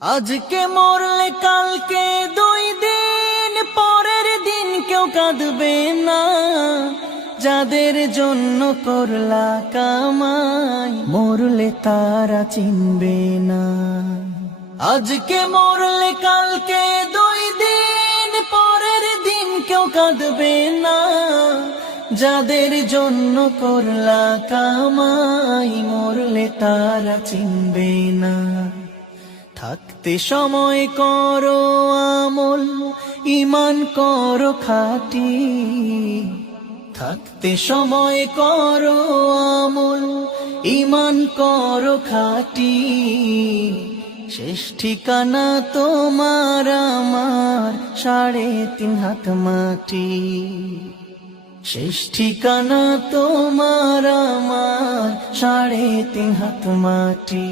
আজকে মরলে কালকে 2 দিন পরের দিন কেউ কাঁদবে না। যাদের জন্য করলা কামাই মরলে তারা চিনবে না। আজকে মরলে কালকে 2 দিন পরের দিন কেউ কাঁদবে না। যাদের জন্য করলা কামাই মরলে তারা চিনবে না। থাকতে সময় করো আমল, ঈমান করো খাঁটি। থাকতে সময় করো আমল, ঈমান করো খাঁটি। শেষ ঠিকানা তোমার আমার 3.5 হাত মাটি। শেষ ঠিকানা তোমার আমার 3.5 হাত মাটি।